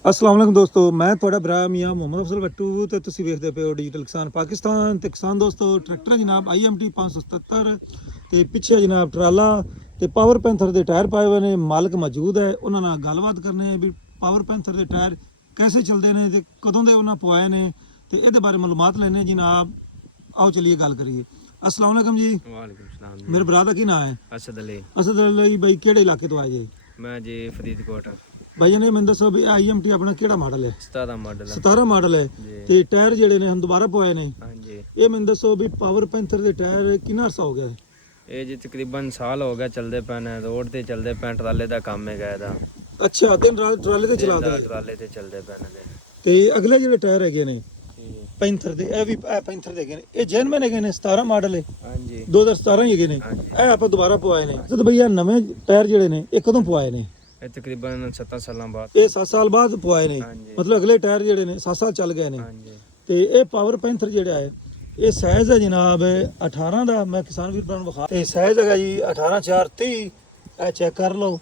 अस्सलाम वालेकुम दोस्तों, मैं थोड़ा भरा मियाँ मुहम्मद अफजल भट्टू तो तुसी वेखदे पे हो डिजिटल किसान पाकिस्तान। तो किसान दोस्तों ट्रैक्टर जनाब IMT 577 ਤੇ ਪਿੱਛੇ ਜਨਾਬ ਟਰਾਲਾ ਤੇ ਪਾਵਰ ਪੈਂਥਰ ਦੇ ਟਾਇਰ ਪਾਏ ਹੋਏ ਨੇ। ਮਾਲਕ ਮੌਜੂਦ ਹੈ, ਉਹਨਾਂ ਨਾਲ ਗੱਲਬਾਤ ਕਰਨੇ ਵੀ ਪਾਵਰ ਪੈਂਥਰ ਦੇ ਟਾਇਰ कैसे ਚੱਲਦੇ ਨੇ ਤੇ ਕਦੋਂ ਦੇ ਉਹਨਾਂ ਪਵਾਏ ਨੇ ਤੇ ਇਹਦੇ ਬਾਰੇ ਮਾਲੂਮਾਤ ਲੈਣੇ ਜਨਾਬ। आओ चलिए गल करिए। अस्सलाम वालेकुम जी। वालेकुम सलाम जी। मेरे भरा का की नाम है? असद अली। असद अली भाई ਕਿਹੜੇ ਇਲਾਕੇ ਤੋਂ ਆਏ ਜੀ? मैं जी फरीदकोट। भाई ने मैंने दसो भी IMT अपना ਕਿਹੜਾ ਮਾਡਲ ਹੈ? 17 ਮਾਡਲ 17 ਮਾਡਲ ਹੈ ਜੀ। ਤੇ ਟਾਇਰ ਜਿਹੜੇ ਨੇ ਹੁਣ ਦੁਬਾਰਾ ਪਵਾਏ ਨੇ। ਹਾਂਜੀ ਇਹ ਮੈਨੂੰ ਦੱਸੋ ਵੀ ਪਾਵਰ ਪੈਂਥਰ ਦੇ ਟਾਇਰ ਕਿੰਨਾ ਅਰਸਾ ਹੋ ਗਿਆ ਹੈ? ਇਹ ਜੀ ਤਕਰੀਬਨ ਸਾਲ ਹੋ ਗਿਆ ਚੱਲਦੇ ਪਏ ਨੇ। ਰੋਡ ਤੇ ਚੱਲਦੇ ਪਏ, ਟਰਾਲੇ ਦਾ ਕੰਮ ਹੈਗਾ ਇਹਦਾ। ਅੱਛਾ, ਦਿਨ ਰਾਤ ਟਰਾਲੇ ਤੇ ਚਲਾਉਂਦੇ ਨੇ? ਟਰਾਲੇ ਤੇ ਚੱਲਦੇ ਪਏ ਨੇ। ਤੇ ਅਗਲੇ ਜਿਹੜੇ ਟਾਇਰ ਹੈਗੇ ਨੇ ਪੈਂਥਰ ਦੇ, ਇਹ ਵੀ ਪੈਂਥਰ ਦੇ ਹੈਗੇ ਨੇ, ਇਹ ਜੈਨੂਇਨ ਹੈਗੇ ਨੇ? 17 ਮਾਡਲ ਹੈ? ਹਾਂਜੀ 2017 ਹੀ ਹੈਗੇ ਨੇ। ਇਹ ਆਪਾਂ ਦੁਬਾਰਾ ਪਵਾਏ ਨੇ। ਤੇ ਭਈਆ ਨਵੇਂ ਟਾਇਰ ਜਿਹੜੇ ਨੇ ਇਹ ਕਦੋਂ ਪਵਾਏ ਨੇ? ਇਹ ਤਕਰੀਬਨ 7 ਸਾਲਾਂ ਬਾਅਦ। ਇਹ 7 ਸਾਲ ਬਾਅਦ ਪਵਾਏ ਨੇ, ਹਾਂਜੀ। ਮਤਲਬ ਅਗਲੇ ਟਾਇਰ ਜਿਹੜੇ ਨੇ 7 ਸਾਲ ਚੱਲ ਗਏ ਨੇ। ਹਾਂਜੀ ਤੇ ਇਹ ਪਾਵਰ ਪੈਂਥਰ ਜਿਹੜਾ ਹੈ ਇਹ ਸਾਈਜ਼ ਹੈ ਜਨਾਬ 18 ਦਾ। ਮੈਂ ਕਿਸਾਨ ਵੀਰ ਨੂੰ ਵਿਖਾ, ਤੇ ਸਾਈਜ਼ ਹੈਗਾ ਜੀ 18/4/30। ਇਹ ਚੈੱਕ ਕਰ ਲਓ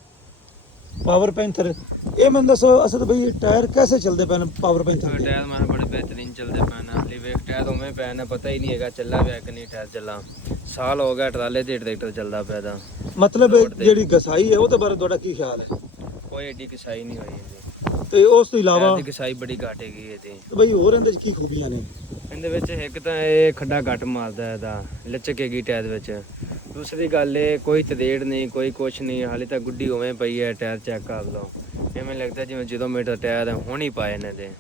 ਪਾਵਰ ਪੈਂਥਰ। ਇਹ ਮੈਨੂੰ ਦੱਸੋ ਅਸਦ ਭਈ ਟਾਇਰ कैसे ਚੱਲਦੇ ਪਏ ਨੇ ਪਾਵਰ ਪੈਂਥਰ ਦੇ? ਟਾਇਰ ਮਾਰੇ ਬੜੇ ਬਿਹਤਰੀਨ ਚੱਲਦੇ ਪਏ ਨੇ। ਹਾਲੀ ਵੇਖ ਟਾਇਰ ਉਵੇਂ ਪਏ ਨੇ, ਪਤਾ ਹੀ ਨਹੀਂ ਹੈਗਾ ਚੱਲਾ ਪਿਆ ਕਿ ਨਹੀਂ ਟਾਇਰ ਚੱਲਾ। ਸਾਲ ਹੋ ਗਿਆ ਟਰਾਲੇ ਤੇ ਟਰੈਕਟਰ ਚੱਲਦਾ ਪਿਆ ਦਾ। ਮਤਲਬ ਜਿਹੜੀ ਗਸਾਈ ਹੈ ਉਹਦੇ ਬਾਰੇ ਤੁਹਾਡਾ ਕੀ ਖਿਆਲ ਹੈ? ਕੋਈ ਏਡੀ ਕਿਸਾਈ ਨਹੀਂ ਹੋਈ ਇਹਦੀ। ਤੇ ਉਸ ਤੋਂ ਇਲਾਵਾ ਇਹਦੀ ਕਿਸਾਈ ਬੜੀ ਘੱਟ ਹੈਗੀ ਇਹਦੀ। ਭਈ ਹੋਰ ਇਹਦੇ ਚ ਕੀ ਖੂਬੀਆਂ ਨੇ? ਇਹਦੇ ਵਿੱਚ ਇੱਕ ਤਾਂ ਇਹ ਖੱਡਾ ਘੱਟ ਮਾਰਦਾ, ਇਹਦਾ ਲਚਕ ਹੈਗੀ ਟਾਇਰ ਵਿੱਚ। ਦੂਸਰੀ ਗੱਲ ਇਹ ਕੋਈ ਤਦੇੜ ਨਹੀਂ, ਕੋਈ ਕੁਛ ਨਹੀਂ। ਹਾਲੇ ਤਾਂ ਗੁੱਡੀ ਉਵੇਂ ਪਈ ਹੈ। ਟਾਇਰ ਚੈੱਕ ਕਰ ਲਓ, ਐਵੇਂ ਲੱਗਦਾ ਜਿਵੇਂ ਜਦੋਂ ਮੀਟਰ ਟਾਇਰ ਹੁਣ ਹੀ ਪਾਏ ਨੇ ਤੇ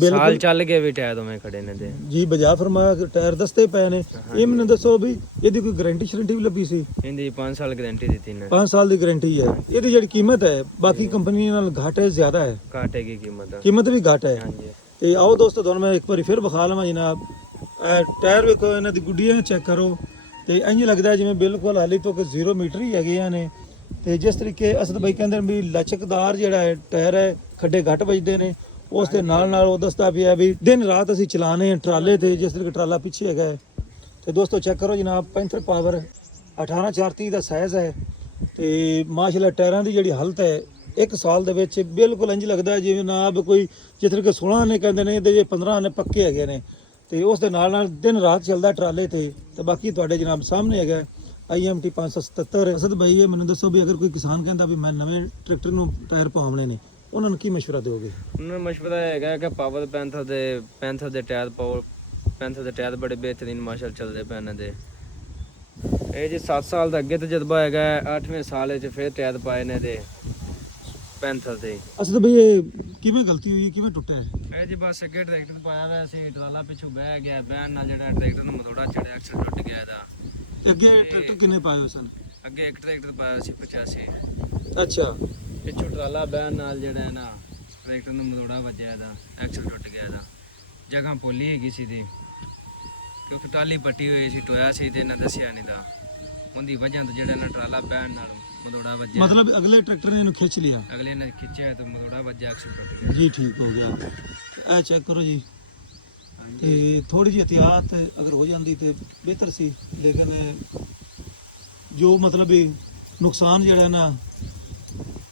ਸਾਲ ਚੱਲ ਗਏ ਵੀ ਟਾਇਰ ਉਵੇਂ ਖੜੇ ਨੇ ਤੇ। ਜੀ ਬਜਾ ਫਰਮਾਇਆ ਕਿ ਟਾਇਰ ਦਸਤੇ ਪਏ ਨੇ। ਇਹ ਮੈਨੂੰ ਦੱਸੋ ਵੀ ਇਹਦੀ ਕੋਈ ਗਾਰੰਟੀ ਸ਼ਰੰਟੀ ਵੀ ਲੱਭੀ ਸੀ? ਇਹਦੀ 5 ਸਾਲ ਗਾਰੰਟੀ ਦਿੱਤੀ ਨੇ। 5 ਸਾਲ ਦੀ ਗਾਰੰਟੀ ਹੈ। ਇਹਦੀ ਜਿਹੜੀ ਕੀਮਤ ਹੈ ਬਾਕੀ ਕੰਪਨੀਆਂ ਨਾਲ ਘੱਟ ਹੈ ਜ਼ਿਆਦਾ ਹੈ? ਘੱਟ ਹੈਗੀ ਕੀਮਤ। ਕੀਮਤ ਵੀ ਘੱਟ ਹੈ। ਹਾਂਜੀ ਤੇ ਆਓ ਦੋਸਤੋ ਤੁਹਾਨੂੰ ਮੈਂ ਇੱਕ ਵਾਰੀ ਫਿਰ ਵਿਖਾ ਲਵਾਂ ਜਨਾਬ। ਇਹ ਟਾਇਰ ਵੇਖੋ, ਇਹਨਾਂ ਦੀ ਗੁੱਡੀਆਂ ਚੈੱਕ ਕਰੋ ਤੇ ਇੰਜ ਲੱਗਦਾ ਜਿਵੇਂ ਬਿਲਕੁਲ ਹਾਲੇ ਤੱਕ 0 ਮੀਟਰ ਹੀ ਹੈਗੇ ਨੇ। ਤੇ ਜਿਸ ਤਰੀਕੇ ਅਸਦ ਬਾਈ ਕਹਿੰਦੇ ਨੇ ਵੀ ਲਚਕਦਾਰ ਜਿਹੜਾ ਹੈ ਟਾਇਰ ਹੈ, ਖੱਡੇ ਘੱਟ ਵੱਜਦੇ ਨੇ। ਉਸ ਦੇ ਨਾਲ ਉਹ ਦੱਸਦਾ ਪਿਆ ਵੀ ਦਿਨ ਰਾਤ ਅਸੀਂ ਚਲਾਣੇ ਆ ਟਰਾਲੇ ਤੇ, ਜਿਸ ਤਰੀਕੇ ਟਰਾਲਾ ਪਿੱਛੇ ਹੈਗਾ ਹੈ। ਤੇ ਦੋਸਤੋ ਚੈੱਕ ਕਰੋ ਜਨਾਬ, ਪੈਂਥਰ ਪਾਵਰ 18/4/30 ਦਾ ਸਾਈਜ਼ ਹੈ। ਤੇ ਮਾਸ਼ਾਅੱਲਾ ਟਾਇਰਾਂ ਦੀ ਜਿਹੜੀ ਹਾਲਤ ਹੈ 1 ਸਾਲ ਦੇ ਵਿੱਚ ਬਿਲਕੁਲ ਇੰਜ ਲੱਗਦਾ ਜਿਵੇਂ ਜਨਾਬ ਕੋਈ ਜਿਸ ਤਰੀਕੇ 16 ਨੇ ਕਹਿੰਦੇ ਨੇ, ਇਹਦੇ ਜੇ 15 ਨੇ ਪੱਕੇ ਹੈਗੇ ਨੇ। ਤੇ ਉਸ ਦੇ ਨਾਲ ਦਿਨ ਰਾਤ ਚੱਲਦਾ ਟਰਾਲੇ ਤੇ। ਤੇ ਬਾਕੀ ਤੁਹਾਡੇ ਜਨਾਬ ਸਾਹਮਣੇ ਹੈਗਾ IMT 577। ਅਸਦ ਭਾਈ ਇਹ ਮੈਨੂੰ ਦੱਸੋ ਵੀ ਅਗਰ ਕੋਈ ਕਿਸਾਨ ਕਹਿੰਦਾ ਵੀ ਮੈਂ ਨਵੇਂ ਟਰੈਕਟਰ ਨੂੰ ਟਾਇਰ ਪਵਾਉਣੇ ਨੇ, ਉਹਨਾਂ ਨੂੰ ਕੀ ਮਸ਼ਵਰਾ ਦਿਓਗੇ? ਉਹਨਾਂ ਨੂੰ ਮਸ਼ਵਰਾ ਹੈਗਾ ਕਿ ਪਾਵਰ ਪੈਂਥਰ ਦੇ ਟਾਇਰ ਪਾਓ। ਪੈਂਥਰ ਦੇ ਟਾਇਰ ਬੜੇ ਬਿਹਤਰੀਨ ਮਾਸ਼ਾਅੱਲਾ ਚੱਲਦੇ ਪਏ ਨੇ ਤੇ ਇਹ ਜੀ 7 ਸਾਲ ਦਾ ਅੱਗੇ ਤਜਰਬਾ ਹੈਗਾ। 8ਵੇਂ ਸਾਲ ਵਿੱਚ ਫਿਰ ਟਾਇਰ ਪਾਏ ਨੇ ਤੇ ਪੈਂਥਰ ਦੇ। ਅਸਦ ਭਾਈ ਇਹ ਕਿਵੇਂ ਗਲਤੀ ਹੋਈ, ਕਿਵੇਂ ਟੁੱਟਿਆ? ਇਹ ਜੀ ਬਸ ਅੱਗੇ ਟਰੈਕਟਰ ਪਾਇਆ ਹੋਇਆ ਸੀ, ਟਰਾਲਾ ਪਿੱਛੋਂ ਬਹਿ ਗਿਆ। ਬਹਿਣ ਨਾਲ ਜਿਹੜਾ ਟਰੈਕਟਰ ਨੂੰ ਮਥੋੜਾ ਚੜਿਆ, ਐਕਸਲ ਟੁੱਟ ਗਿਆ ਇਹਦਾ। ਅੱਗੇ ਟਰੈਕਟਰ ਕਿੰਨੇ ਪਾਏ ਹੋਏ ਸਨ? ਅੱਗੇ ਇੱਕ ਟਰੈਕਟਰ ਪਾਇਆ ਸੀ 85। ਅੱਛਾ, ਪਿੱਛੋਂ ਟਰਾਲਾ ਬਹਿਣ ਨਾਲ ਜਿਹੜਾ ਹੈ ਨਾ ਟਰੈਕਟਰ ਨੂੰ ਮਥੋੜਾ ਵੱਜਿਆ, ਇਹਦਾ ਐਕਸਲ ਟੁੱਟ ਗਿਆ ਇਹਦਾ। ਜਗ੍ਹਾ ਪੋਲੀ ਹੈਗੀ ਸੀ ਦੀ, ਕਿਉਂਕਿ ਟਾਲੀ ਪੱਟੀ ਹੋਈ ਸੀ, ਟੋਇਆ ਸੀ ਤੇ ਇਹਨਾਂ ਦੱਸਿਆ ਨਹੀਂ ਦਾ। ਉਹਦੀ ਵਜ੍ਹਾ ਤੋਂ ਜਿਹੜਾ ਨਾ ਟਰਾਲਾ ਬਹਿਣ ਨਾਲ ਮਥੋੜਾ ਵੱਜਿਆ। ਮਤਲਬ ਅਗਲੇ ਟਰੈਕਟਰ ਨੇ ਇਹਨੂੰ ਖਿੱਚ ਲਿਆ? ਅਗਲੇ ਨੇ ਖਿੱਚਿਆ ਤੇ ਮਥੋੜਾ ਵੱਜਿਆ, ਐਕਸਲ ਟੁੱਟ ਗਿਆ ਜੀ। ਠੀਕ ਹੋ ਗਿਆ। ਇਹ ਚੈੱਕ ਕਰੋ ਜੀ। ਤੇ ਥੋੜੀ ਜਿਹੀ ਇhtiyat ਅਗਰ ਹੋ ਜਾਂਦੀ ਤੇ ਬਿਹਤਰ ਸੀ, ਲੇਕਿਨ ਜੋ ਮਤਲਬ ਨੁਕਸਾਨ ਜਿਹੜਾ ਨਾ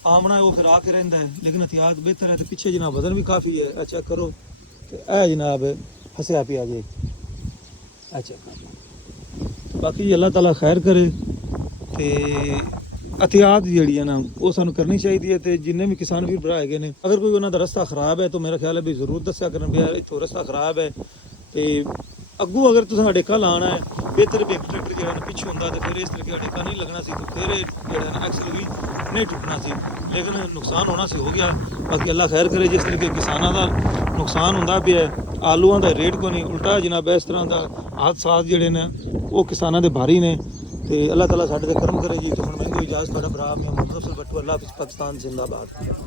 ਆਮਣਾ ਉਹ ਫਿਰ ਆ ਕੇ ਰਹਿੰਦਾ ਹੈ, ਲੇਕਿਨ ਇhtiyat ਬਿਹਤਰ ਹੈ। ਤੇ ਪਿੱਛੇ ਜਨਾਬ ਵਜ਼ਨ ਵੀ ਕਾਫੀ ਹੈ। ਇਹ ਚੈੱਕ ਕਰੋ। ਤੇ ਇਹ ਜਨਾਬ ਫਸਿਆ ਪਿਆ ਜੇ, ਇਹ ਚੈੱਕ ਕਰ। ਬਾਕੀ ਅੱਲਾਹ ਤਾਲਾ ਖੈਰ ਕਰੇ। ਤੇ ਇhtiyat ਜਿਹੜੀ ਹੈ ਨਾ ਉਹ ਸਾਨੂੰ ਕਰਨੀ ਚਾਹੀਦੀ ਹੈ। ਤੇ ਜਿੰਨੇ ਵੀ ਕਿਸਾਨ ਵੀਰ ਭਰਾ ਹੈਗੇ ਨੇ, ਅਗਰ ਕੋਈ ਉਹਨਾਂ ਦਾ ਰਸਤਾ ਖਰਾਬ ਹੈ ਤਾਂ ਮੇਰਾ ਖਿਆਲ ਹੈ ਵੀ ਜ਼ਰੂਰ ਦੱਸਿਆ ਕਰਨ ਵੀ ਯਾਰ ਇੱਥੋਂ ਰਸਤਾ ਖਰਾਬ ਹੈ। ਤੇ ਅੱਗੋਂ ਅਗਰ ਤੁਸੀਂ ਅੜੇਕਾ ਲਾਉਣਾ ਹੈ, ਬਿਹਤਰ ਵੀ ਇੱਕ ਟਰੈਕਟਰ ਜਿਹੜਾ ਪਿੱਛੇ ਹੁੰਦਾ ਤੇ ਫਿਰ ਇਸ ਤਰੀਕੇ ਅੜੇਕਾ ਨਹੀਂ ਲੱਗਣਾ ਸੀ, ਤੇ ਫਿਰ ਇਹ ਜਿਹੜਾ ਨਾ ਐਕਸਲ ਵੀ ਨਹੀਂ ਟੁੱਟਣਾ ਸੀ, ਲੇਕਿਨ ਨੁਕਸਾਨ ਹੋਣਾ ਸੀ, ਹੋ ਗਿਆ। ਬਾਕੀ ਅੱਲਾ ਖੈਰ ਕਰੇ। ਜਿਸ ਤਰੀਕੇ ਕਿਸਾਨਾਂ ਦਾ ਨੁਕਸਾਨ ਹੁੰਦਾ ਪਿਆ, ਆਲੂਆਂ ਦਾ ਰੇਟ ਕੋਈ ਨਹੀਂ, ਉਲਟਾ ਜਨਾਬ ਇਸ ਤਰ੍ਹਾਂ ਦਾ ਹਾਦਸਾਤ ਜਿਹੜੇ ਨੇ ਉਹ ਕਿਸਾਨਾਂ ਦੇ ਭਾਰੀ ਨੇ। ਤੇ ਅੱਲਾਹ ਤਾਲਾ ਸਾਡੇ ਤੇ ਕਰਮ ਕਰੇ ਜੀ। ਤੇ ਹੁਣ ਮੈਨੂੰ ਇਜਾਜ਼ਤ, ਤੁਹਾਡਾ ਭਰਾ ਮੈਂ ਮੁਹੰਮਦ ਅਫਜ਼ਲ ਭੱਟੂ। ਅੱਲਾਹ ਹਾਫਿਜ਼। ਪਾਕਿਸਤਾਨ ਜ਼ਿੰਦਾਬਾਦ।